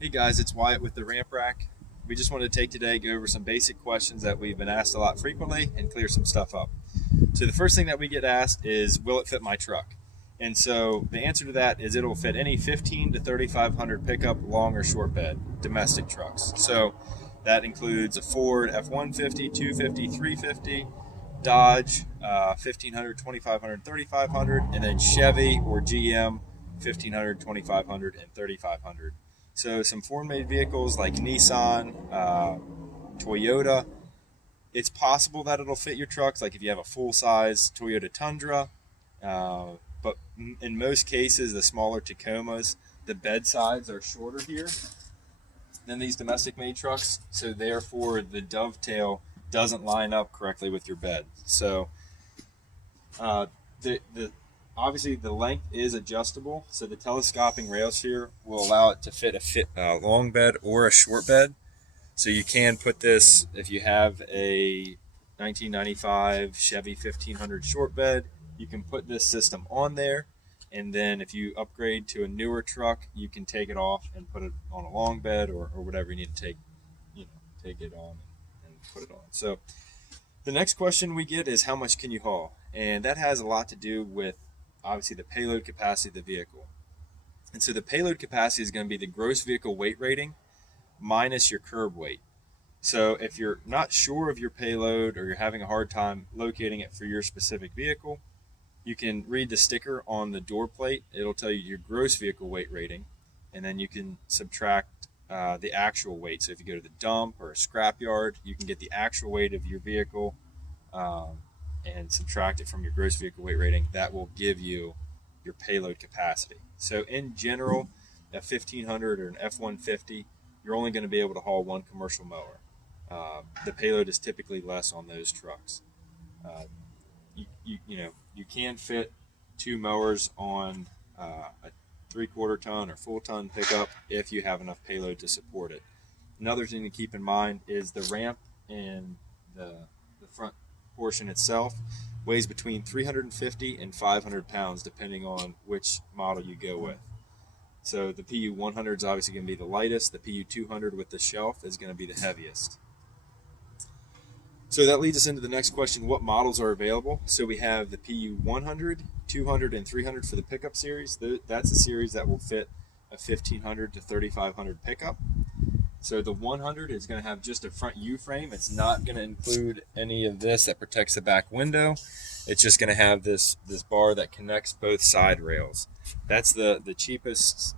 Hey guys, it's Wyatt with the Ramp Rack. We just wanted to take today, go over some basic questions that we've been asked a lot frequently and clear some stuff up. So the first thing that we get asked is, will it fit my truck? And so the answer to that is it'll fit any 15 to 3500 pickup long or short bed domestic trucks. So that includes a Ford F-150, 250, 350, Dodge 1500, 2500, 3500, and then Chevy or GM 1500, 2500, and 3500. So some foreign-made vehicles like Nissan, Toyota, it's possible that it'll fit your trucks. Like if you have a full-size Toyota Tundra, but in most cases, the smaller Tacomas, the bed sides are shorter here than these domestic-made trucks. So therefore, the Dovetail doesn't line up correctly with your bed. So uh, the obviously the length is adjustable. So the telescoping rails here will allow it to fit a long bed or a short bed. So you can put this if you have a 1995 Chevy 1500 short bed. You can put this system on there, and then if you upgrade to a newer truck, you can take it off and put it on a long bed or whatever you need to take it on and put it on. So the next question we get is, how much can you haul? And that has a lot to do with obviously the payload capacity of the vehicle. And so the payload capacity is going to be the gross vehicle weight rating minus your curb weight. So if you're not sure of your payload or you're having a hard time locating it for your specific vehicle, you can read the sticker on the door plate. It'll tell you your gross vehicle weight rating, and then you can subtract the actual weight. So if you go to the dump or a scrap yard, you can get the actual weight of your vehicle and subtract it from your gross vehicle weight rating. That will give you your payload capacity. So in general, a 1500 or an F-150, you're only going to be able to haul one commercial mower. The payload is typically less on those trucks. You can fit two mowers on a 3/4 ton or full ton pickup if you have enough payload to support it. Another thing to keep in mind is the ramp and the front portion itself weighs between 350 and 500 pounds depending on which model you go with. So the PU 100 is obviously going to be the lightest. The PU 200 with the shelf is going to be the heaviest. So that leads us into the next question: what models are available? So we have the PU 100, 200, and 300 for the pickup series. That's a series that will fit a 1500 to 3500 pickup. So the 100 is going to have just a front U-frame. It's not going to include any of this that protects the back window. It's just going to have this bar that connects both side rails. That's the cheapest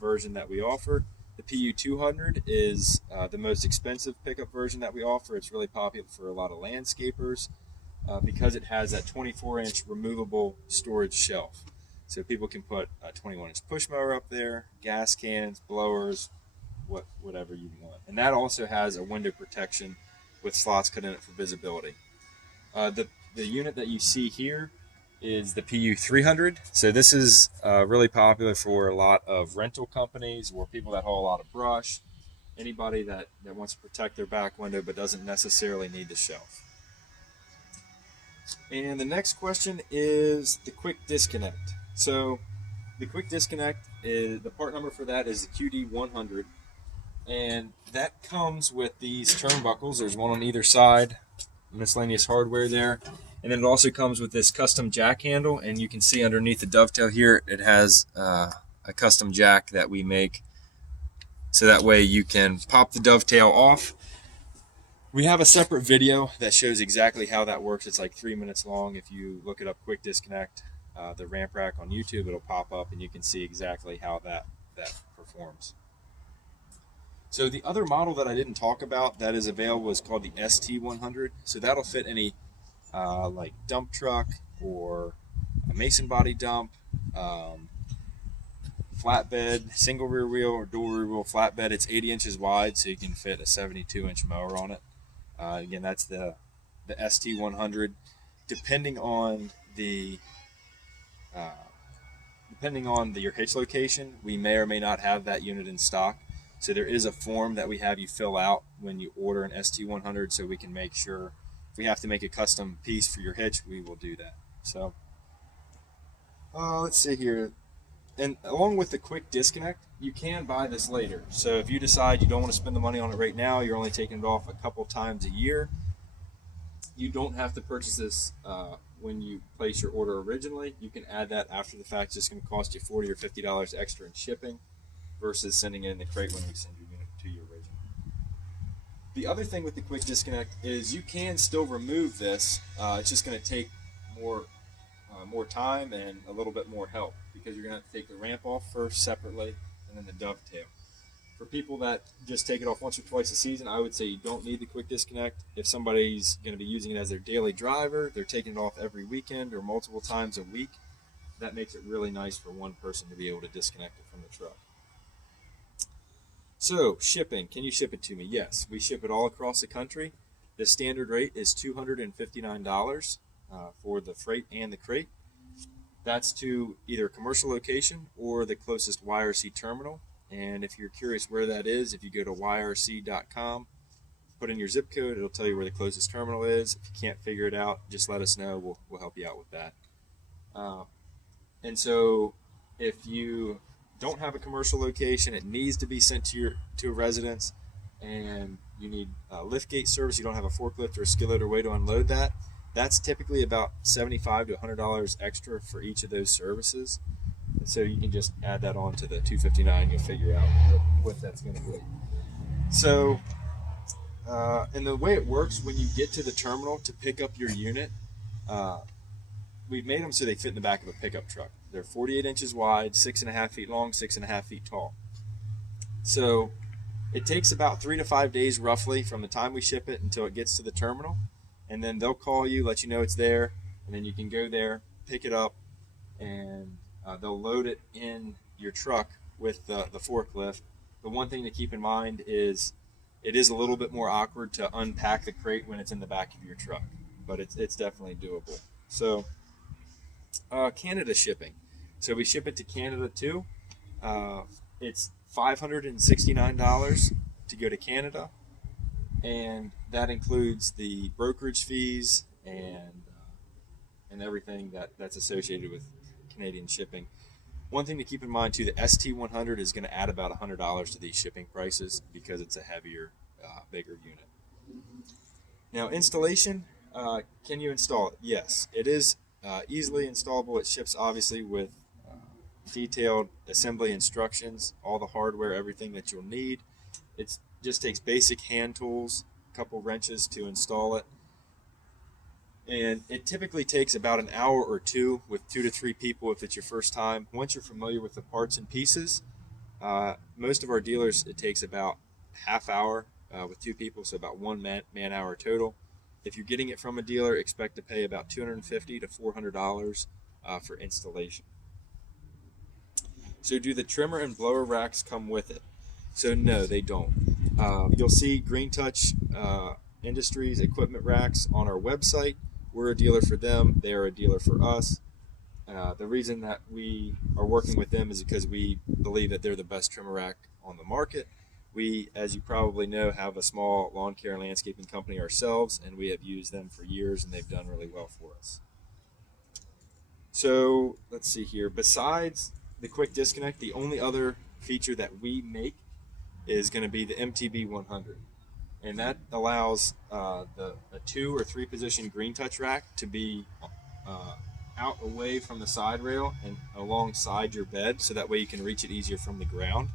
version that we offer. The PU 200 is the most expensive pickup version that we offer. It's really popular for a lot of landscapers because it has that 24-inch removable storage shelf. So people can put a 21-inch push mower up there, gas cans, blowers, whatever you want. And that also has a window protection with slots cut in it for visibility. The unit that you see here is the PU 300. So this is really popular for a lot of rental companies or people that haul a lot of brush, anybody that wants to protect their back window but doesn't necessarily need the shelf. And the next question is the quick disconnect. So the quick disconnect, the part number for that is the QD 100. And that comes with these turnbuckles. There's one on either side, miscellaneous hardware there. And then it also comes with this custom jack handle, and you can see underneath the Dovetail here, it has a custom jack that we make. So that way you can pop the Dovetail off. We have a separate video that shows exactly how that works. It's like 3 minutes long. If you look it up, quick disconnect, the Ramp Rack on YouTube, it'll pop up and you can see exactly how that performs. So the other model that I didn't talk about that is available is called the ST100. So that'll fit any like dump truck or a mason body dump, flatbed, single rear wheel or dual rear wheel flatbed. It's 80 inches wide, so you can fit a 72-inch mower on it. Again, that's the ST100. Depending on your hitch location, we may or may not have that unit in stock. So there is a form that we have you fill out when you order an ST100, so we can make sure if we have to make a custom piece for your hitch, we will do that. So let's see here. And along with the quick disconnect, you can buy this later. So if you decide you don't want to spend the money on it right now, you're only taking it off a couple times a year, you don't have to purchase this when you place your order originally. You can add that after the fact. It's just going to cost you $40 or $50 extra in shipping versus sending it in the crate when we send your unit to you originally. The other thing with the quick disconnect is you can still remove this. It's just going to take more time and a little bit more help because you're going to have to take the ramp off first separately and then the dovetail. For people that just take it off once or twice a season, I would say you don't need the quick disconnect. If somebody's going to be using it as their daily driver, they're taking it off every weekend or multiple times a week, that makes it really nice for one person to be able to disconnect it from the truck. So, shipping. Can you ship it to me? Yes, we ship it all across the country. The standard rate is $259 for the freight and the crate. That's to either a commercial location or the closest YRC terminal. And if you're curious where that is, if you go to yrc.com, put in your zip code, it'll tell you where the closest terminal is. If you can't figure it out, just let us know. We'll help you out with that. And so if you don't have a commercial location, it needs to be sent to a residence, and you need liftgate service, you don't have a forklift or a skid loader way to unload that, that's typically about $75 to $100 extra for each of those services. And so you can just add that on to the $259. You'll figure out what that's going to be. So, and the way it works, when you get to the terminal to pick up your unit, we've made them so they fit in the back of a pickup truck. They're 48 inches wide, 6.5 feet long, 6.5 feet tall. So it takes about 3 to 5 days roughly from the time we ship it until it gets to the terminal. And then they'll call you, let you know it's there, and then you can go there, pick it up, and they'll load it in your truck with the forklift. The one thing to keep in mind is it is a little bit more awkward to unpack the crate when it's in the back of your truck, but it's definitely doable. So Canada shipping. So we ship it to Canada too. It's $569 to go to Canada, and that includes the brokerage fees and everything that's associated with Canadian shipping. One thing to keep in mind too, the ST100 is going to add about $100 to these shipping prices because it's a heavier, bigger unit. Now installation, can you install it? Yes, it is easily installable. It ships obviously with detailed assembly instructions, all the hardware, everything that you'll need. It just takes basic hand tools, a couple wrenches to install it. And it typically takes about an hour or two with 2 to 3 people if it's your first time. Once you're familiar with the parts and pieces, most of our dealers, it takes about half hour with 2 people, so about 1 man hour total. If you're getting it from a dealer, expect to pay about $250 to $400 for installation. So do the trimmer and blower racks come with it? So no, they don't. You'll see Green Touch Industries equipment racks on our website. We're a dealer for them. They are a dealer for us. The reason that we are working with them is because we believe that they're the best trimmer rack on the market. We, as you probably know, have a small lawn care and landscaping company ourselves, and we have used them for years, and they've done really well for us. So let's see here. Besides the quick disconnect, the only other feature that we make is going to be the MTB 100. And that allows a 2 or 3 position Green Touch rack to be out away from the side rail and alongside your bed, so that way you can reach it easier from the ground.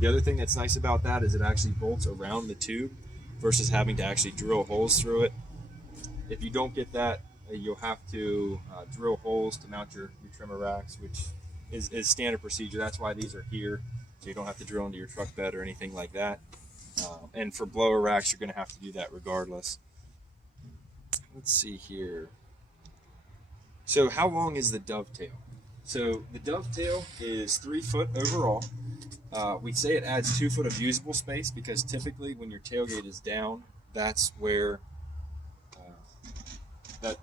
The other thing that's nice about that is it actually bolts around the tube versus having to actually drill holes through it. If you don't get that, you'll have to drill holes to mount your trimmer racks, which is standard procedure. That's why these are here, so you don't have to drill into your truck bed or anything like that. And for blower racks, you're going to have to do that regardless. Let's see here. So how long is the Dovetail? So the Dovetail is 3 foot overall. We say it adds 2 foot of usable space because typically when your tailgate is down, that's where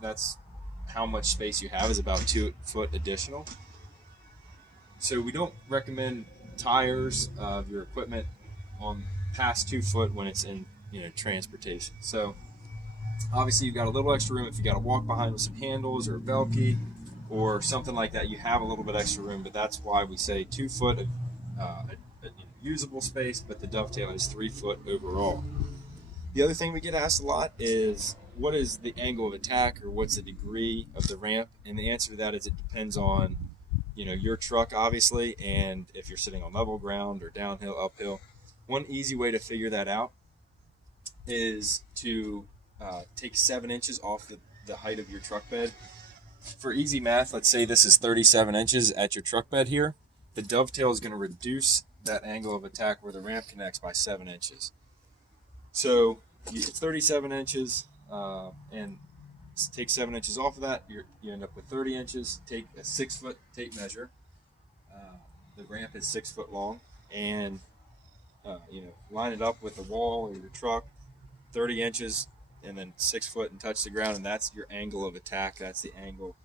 that's how much space you have, is about 2 foot additional. So we don't recommend tires of your equipment on past 2 foot when it's in transportation. So obviously you've got a little extra room if you got to walk behind with some handles or a Velkey, or something like that, you have a little bit extra room, but that's why we say 2 foot of usable space, but the Dovetail is 3 foot overall. The other thing we get asked a lot is, what is the angle of attack, or what's the degree of the ramp? And the answer to that is it depends on, your truck, obviously, and if you're sitting on level ground or downhill, uphill. One easy way to figure that out is to take 7 inches off the height of your truck bed. For easy math, let's say this is 37 inches at your truck bed here. The Dovetail is going to reduce that angle of attack where the ramp connects by 7 inches. So it's 37 inches, and take 7 inches off of that, you end up with 30 inches. Take a 6 foot tape measure. The ramp is 6 foot long, and line it up with the wall or your truck, 30 inches, and then 6 foot and touch the ground, and that's your angle of attack. That's the angle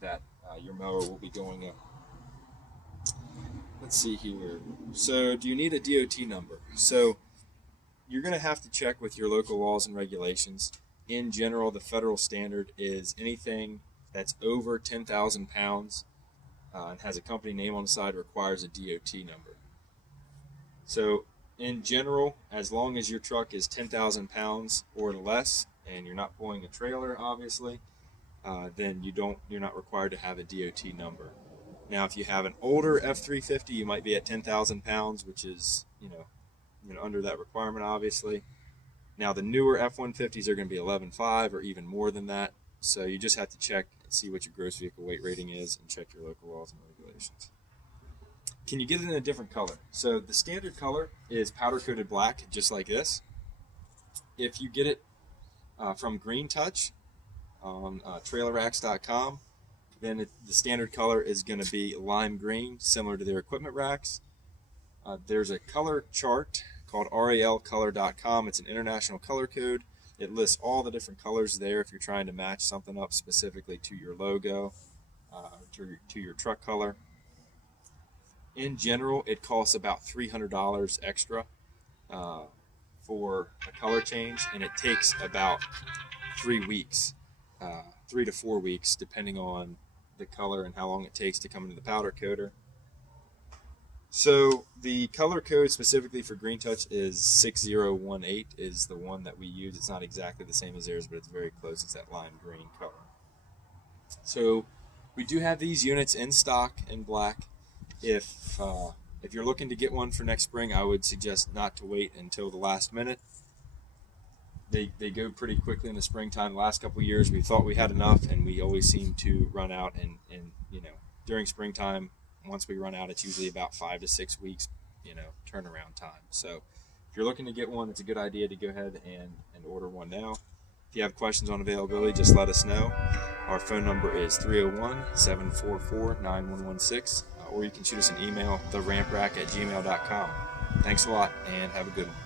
that your mower will be going up. Let's see here. So do you need a DOT number? So you're going to have to check with your local laws and regulations. In general, the federal standard is anything that's over 10,000 pounds and has a company name on the side requires a DOT number. So in general, as long as your truck is 10,000 pounds or less, and you're not pulling a trailer, obviously, then you're not required to have a DOT number. Now, if you have an older F350, you might be at 10,000 pounds, which is under that requirement, obviously. Now, the newer F-150s are going to be 11.5 or even more than that. So you just have to check and see what your gross vehicle weight rating is and check your local laws and regulations. Can you get it in a different color? So the standard color is powder coated black, just like this. If you get it from Green Touch on trailerracks.com, then the standard color is going to be lime green, similar to their equipment racks. There's a color chart called ralcolor.com. It's an international color code. It lists all the different colors there if you're trying to match something up specifically to your logo, to your truck color. In general, it costs about $300 extra for a color change, and it takes about 3 weeks, 3 to 4 weeks, depending on the color and how long it takes to come into the powder coater. So the color code specifically for Green Touch is 6018 is the one that we use. It's not exactly the same as theirs, but it's very close. It's that lime green color. So we do have these units in stock in black. If you're looking to get one for next spring, I would suggest not to wait until the last minute. They go pretty quickly in the springtime. The last couple of years we thought we had enough, and we always seem to run out, and during springtime, once we run out, it's usually about 5 to 6 weeks turnaround time. So if you're looking to get one, it's a good idea to go ahead and order one now. If you have questions on availability, just let us know. Our phone number is 301-744-9116, or you can shoot us an email, theramprack@gmail.com. Thanks a lot, and have a good one.